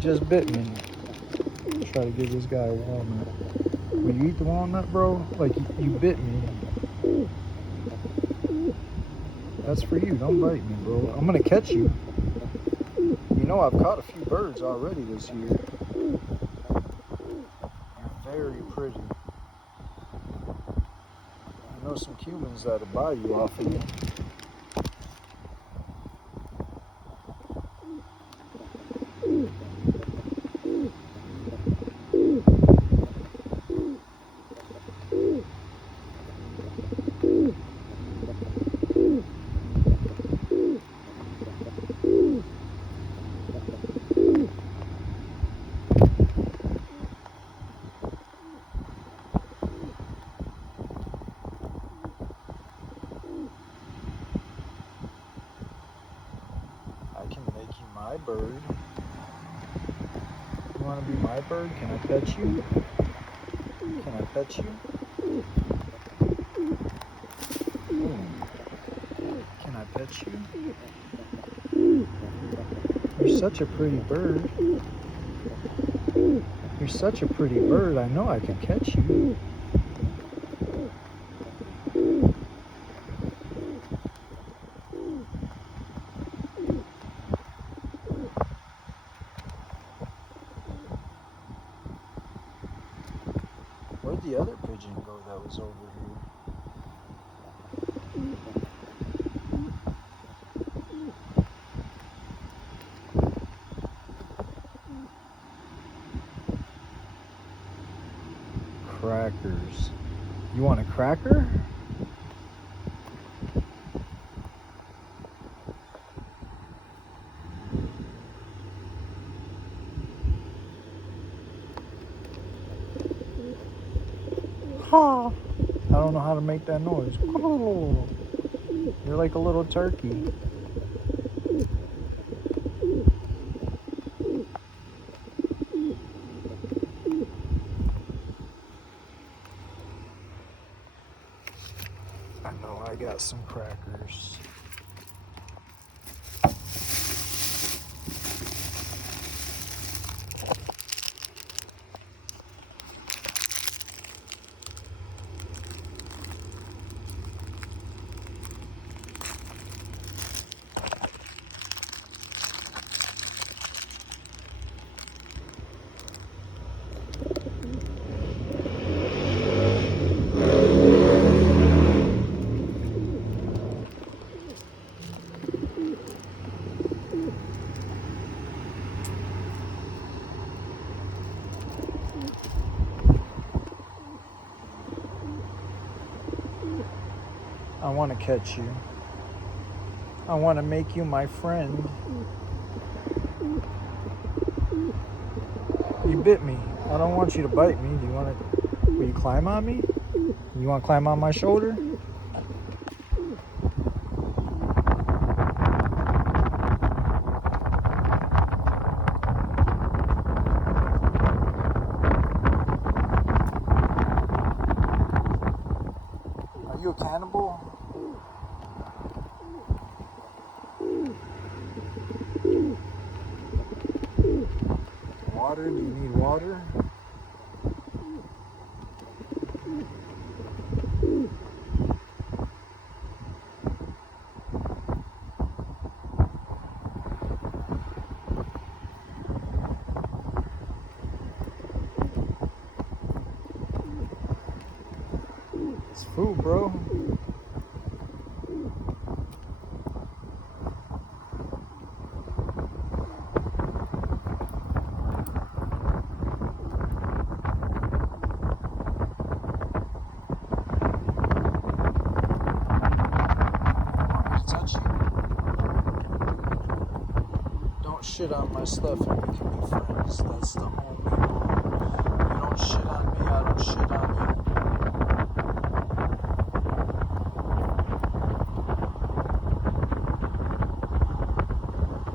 just bit me. Try to give this guy a walnut. Will you eat the walnut, bro? Like, you bit me. That's for you. Don't bite me, bro. I'm gonna catch you. You know I've caught a few birds already this year. You're very pretty. I know some Cubans that'll buy you off of you. I can make you my bird. You want to be my bird? Can I pet you? Can I pet you? Can I pet you? You're such a pretty bird. You're such a pretty bird. I know I can catch you. Where'd the other pigeon go that was over here? Crackers. You want a cracker? Ha! I don't know how to make that noise. You're like a little turkey. I know I got some crackers. I want to catch you. I want to make you my friend. You bit me. I don't want you to bite me. Do you want to? Will you climb on me? You want to climb on my shoulder? Are you a cannibal? Water? Do you need water? It's food, bro. Don't shit on my stuff and we can be friends. That's the only rule. You don't shit on me, I don't shit on you.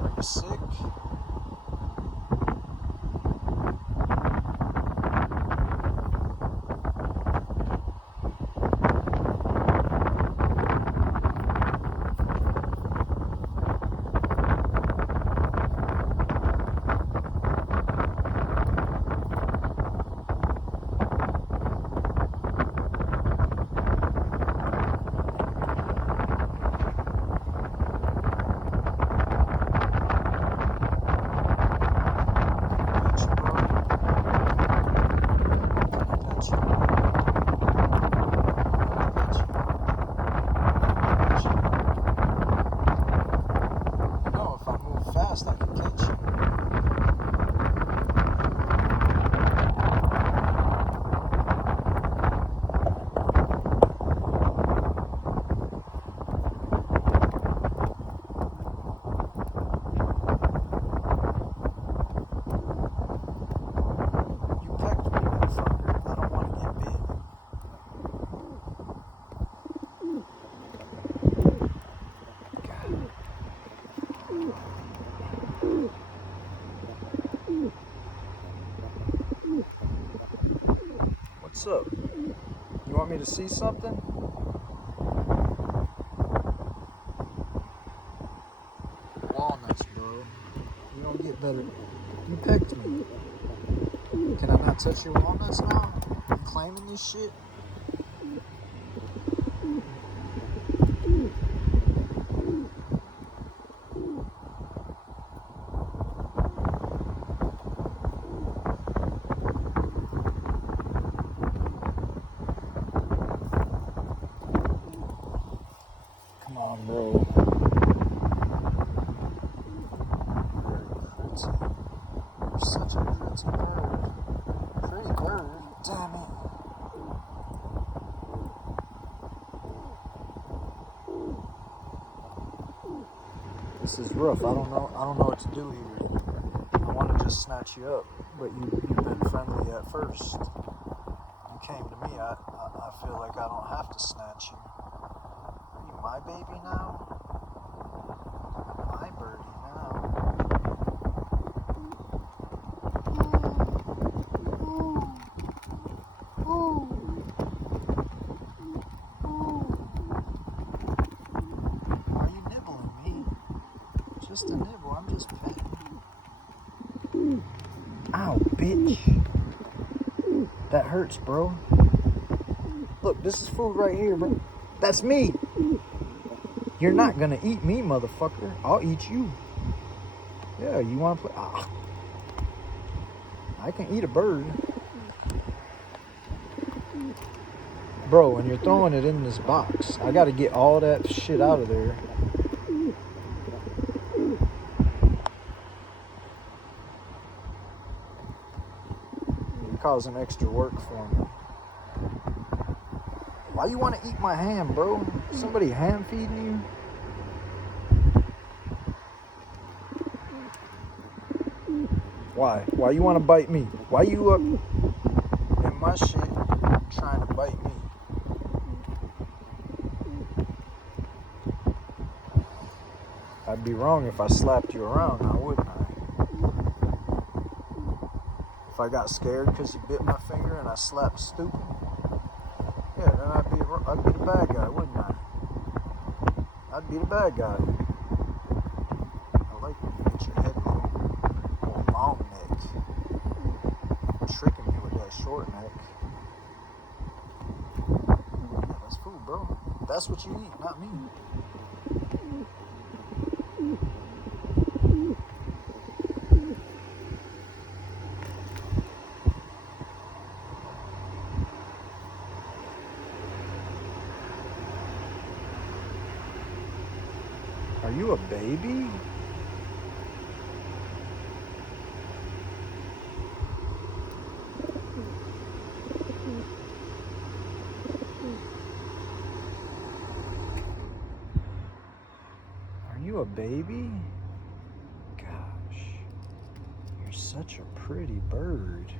Are you sick? fast I can catch you. You pecked me, motherfucker. I don't want to get bit. What's up? You want me to see something? Walnuts, bro. You don't get better. You pecked me. Can I not touch your walnuts now? You claiming this shit? Come on, bro. You're such a pretty bird. Pretty bird? Damn it. This is rough. I don't know what to do here. I want to just snatch you up, but you've been friendly at first. You came to me. I feel like I don't have to snatch you. Are you my baby now? My birdie now. Why are you nibbling me? Just a nibble. I'm just petting. Ow, bitch. That hurts, bro. Look, this is food right here, bro. That's me. You're not gonna eat me, motherfucker. I'll eat you. Yeah, you wanna play? Ah. I can eat a bird. Bro, and you're throwing it in this box. I gotta get all that shit out of there. You're causing extra work for me. Why you want to eat my ham, bro? Somebody ham feeding you? Why? Why you want to bite me? Why you up in my shit trying to bite me? I'd be wrong if I slapped you around now, wouldn't I? If I got scared because you bit my finger and I slapped stupid? Yeah, then I'd be the bad guy, wouldn't I? I'd be the bad guy. I like when you get your head little long neck. Tricking me with that short neck. Yeah, that's food, bro. That's what you eat, not me. Are you a baby? Are you a baby? Gosh, you're such a pretty bird.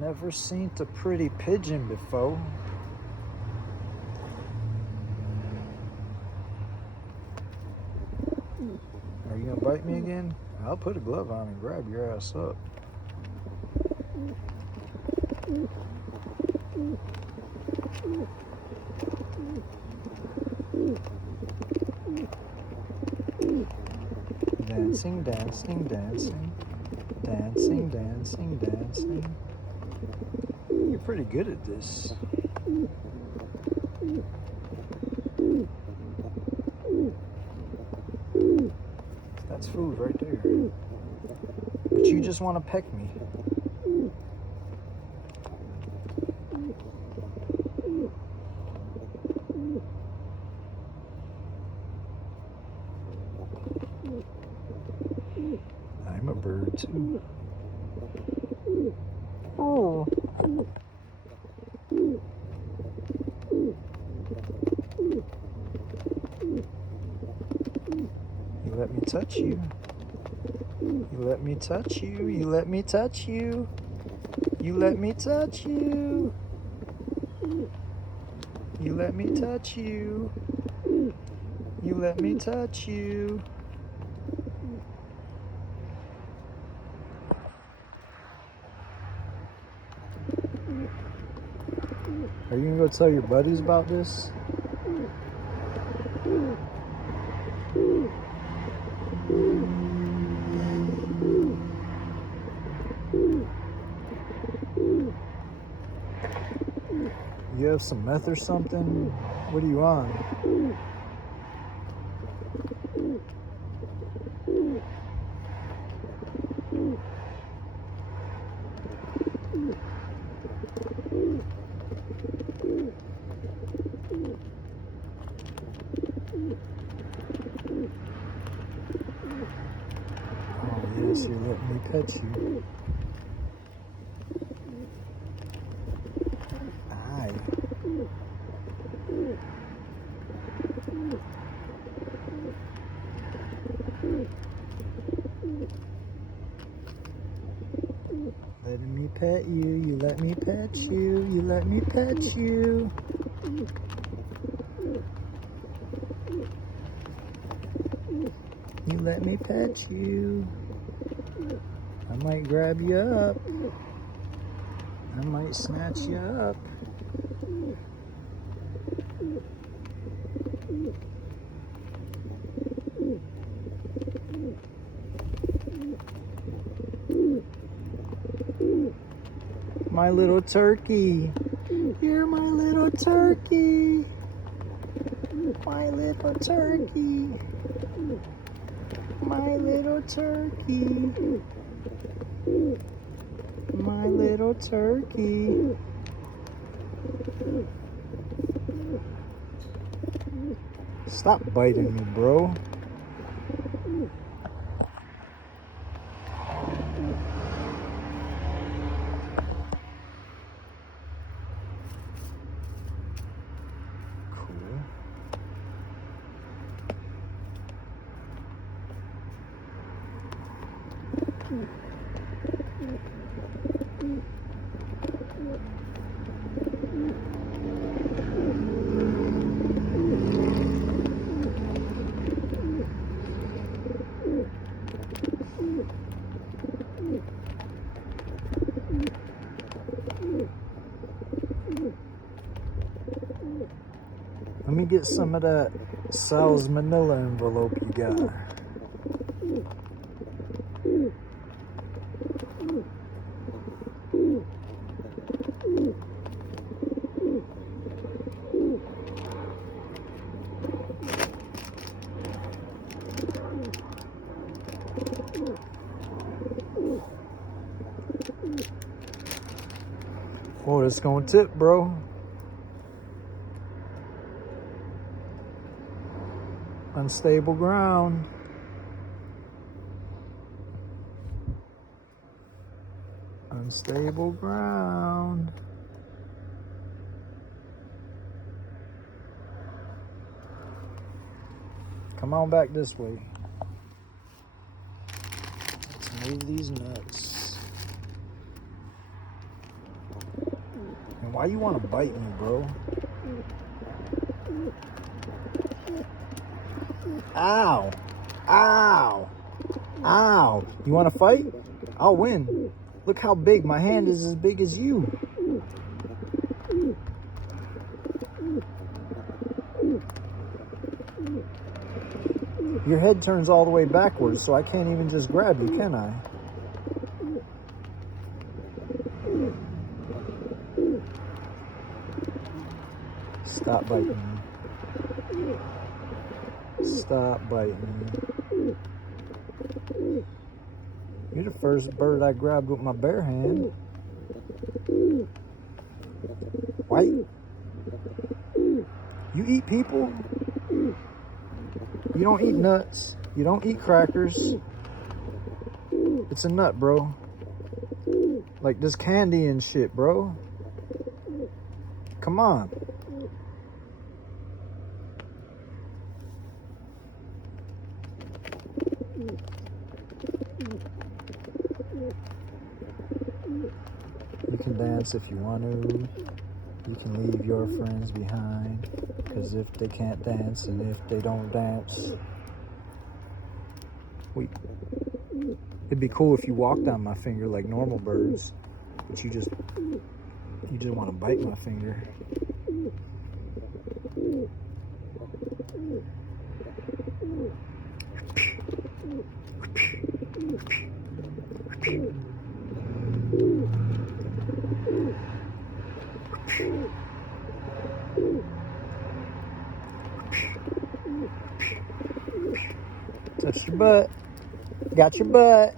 Never seen a pretty pigeon before. Are you gonna bite me again? I'll put a glove on and grab your ass up. Dancing, dancing, dancing. Dancing, dancing, dancing. You're pretty good at this. That's food right there. But you just want to peck me. I'm a bird too. Oh. You let me touch you. You let me touch you. You let me touch you. You let me touch you. You let me touch you. You let me touch you. Are you gonna go tell your buddies about this? You have some meth or something? What are you on? Oh yes, you let me pet you. Aye. Letting me pet you, you let me pet you, you let me pet you. You let me pet you. I might grab you up. I might snatch you up. My little turkey. You're my little turkey. My little turkey. My little turkey. My little turkey. Stop biting me, bro. Cool. Let me get some of that Sal's Manila envelope you got. Oh, it's gonna tip, bro. Unstable ground. Unstable ground. Come on back this way. Let's move these nuts. And why you want to bite me, bro? Ow! Ow! Ow! You want to fight? I'll win. Look how big. My hand is as big as you. Your head turns all the way backwards, so I can't even just grab you, can I? Stop biting me. Stop biting me. You're the first bird I grabbed with my bare hand. White. You eat people? You don't eat nuts. You don't eat crackers. It's a nut, bro. Like this candy and shit, bro. Come on. You can dance if you want to. You can leave your friends behind. Because if they can't dance and if they don't dance, it'd be cool if you walked on my finger like normal birds. But you just want to bite my finger. Touch your butt. Got your butt.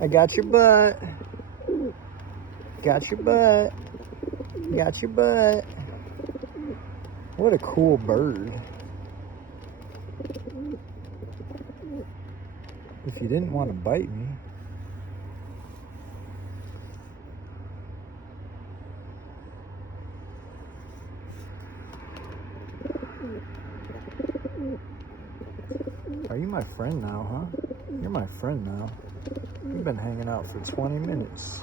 I got your butt. Got your butt. Got your butt. What a cool bird. If you didn't want to bite me. Are you my friend now, huh? You're my friend now. We've been hanging out for 20 minutes.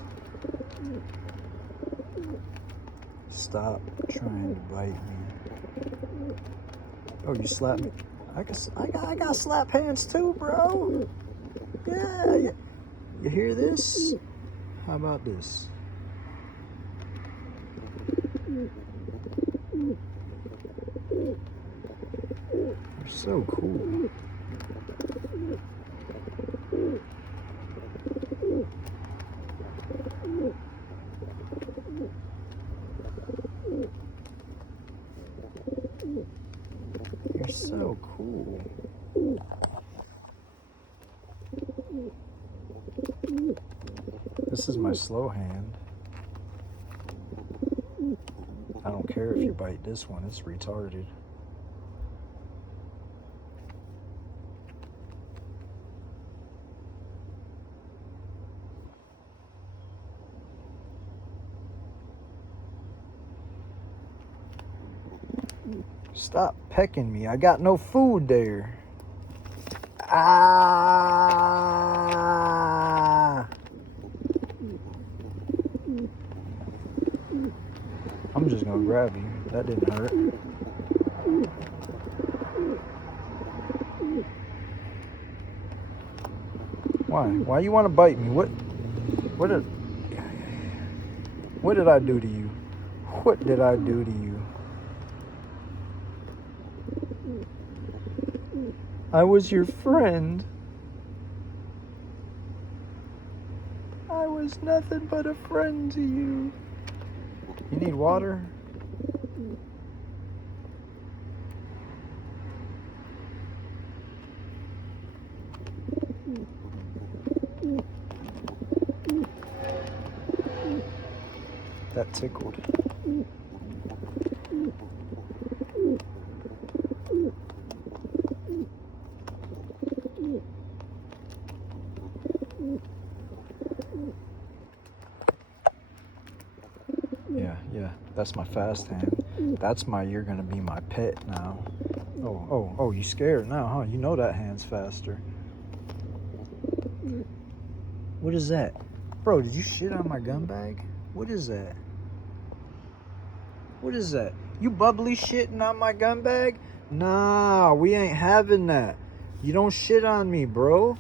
Stop trying to bite me. Oh, you slapped me. I got slap hands too, bro. Yeah. You hear this? How about this? You're so cool. You're so cool. This is my slow hand. I don't care if you bite this one, it's retarded. Stop pecking me. I got no food there. Ah! I'm just gonna grab you. That didn't hurt. Why? Why you want to bite me? What did I do to you? What did I do to you? I was your friend. I was nothing but a friend to you. You need water? That tickled. Yeah, that's my fast hand. That's my, you're gonna be my pet now. Oh, you scared now, huh? You know that hand's faster. What is that? Bro, did you shit on my gun bag? What is that? What is that? You bubbly shitting on my gun bag? Nah, we ain't having that. You don't shit on me, bro.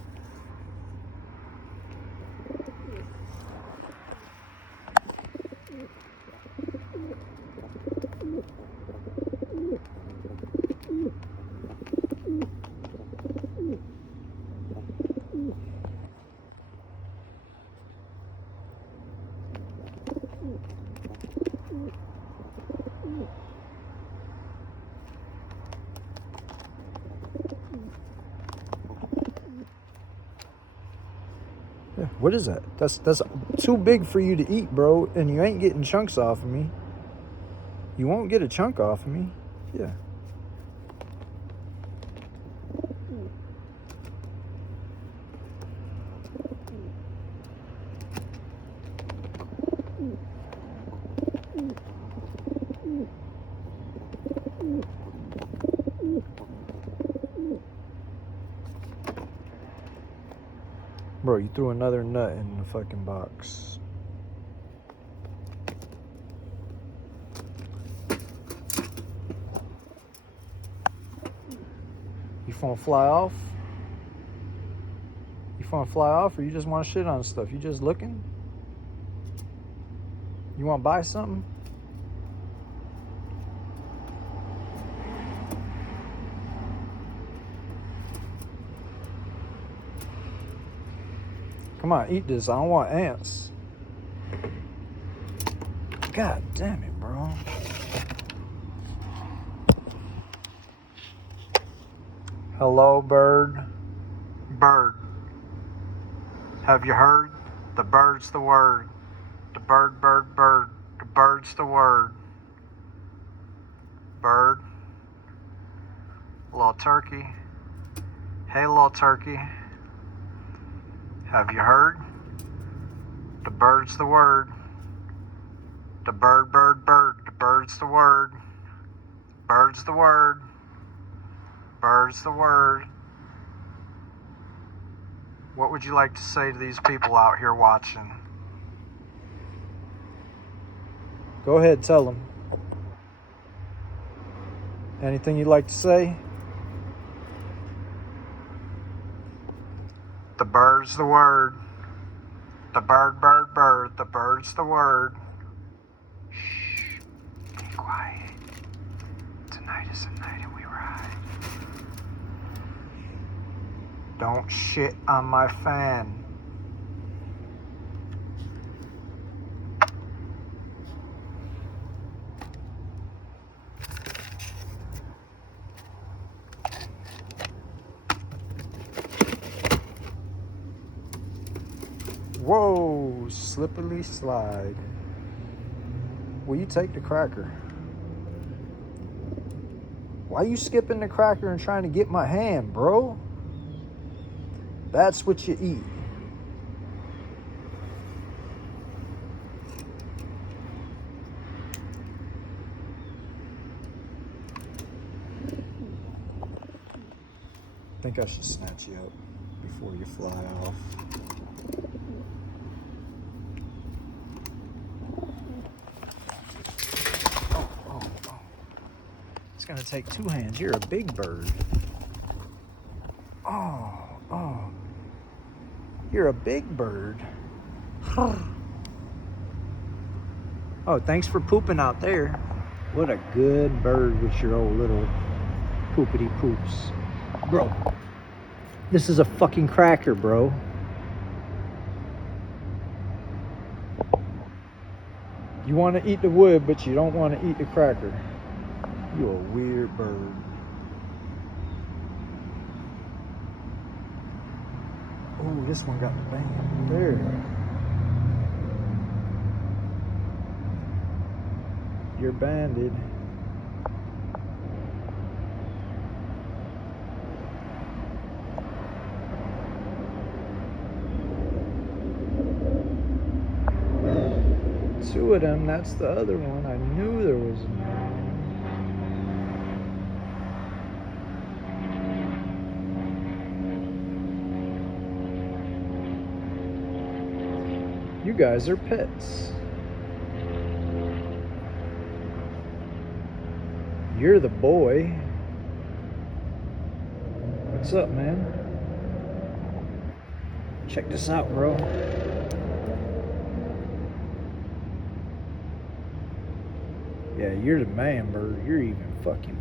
Yeah, what is that? That's too big for you to eat, bro, and you ain't getting chunks off of me. You won't get a chunk off of me. Yeah. Bro, you threw another nut in the fucking box. You wanna fly off? You wanna fly off, or you just wanna shit on stuff? You just looking? You wanna buy something? Come on, eat this. I don't want ants. God damn it, bro. Hello, bird. Bird. Have you heard? The bird's the word. The bird, bird, bird. The bird's the word. Bird. Little turkey. Hey, little turkey. Have you heard? The bird's the word. The bird, bird, bird. The bird's the word. Bird's the word. Bird's the word. What would you like to say to these people out here watching? Go ahead, tell them. Anything you'd like to say? The bird's the word. The bird, bird, bird. The bird's the word. Shh. Be quiet. Tonight is the night and we ride. Don't shit on my fan. Whoa, slippery slide. Will you take the cracker? Why you skipping the cracker and trying to get my hand, bro? That's what you eat. I think I should snatch you up before you fly off. Oh. It's gonna take two hands. You're a big bird. Oh. You're a big bird. Oh, thanks for pooping out there. What a good bird with your old little poopity poops. Bro, this is a fucking cracker, bro. You want to eat the wood, but you don't want to eat the cracker. You're a weird bird. Oh, this one got banged. There. You're banded. Two of them, that's the other one. I knew there was another one. You guys are pets. You're the boy. What's up, man? Check this out, bro. Yeah, you're the man, bird. You're even fucking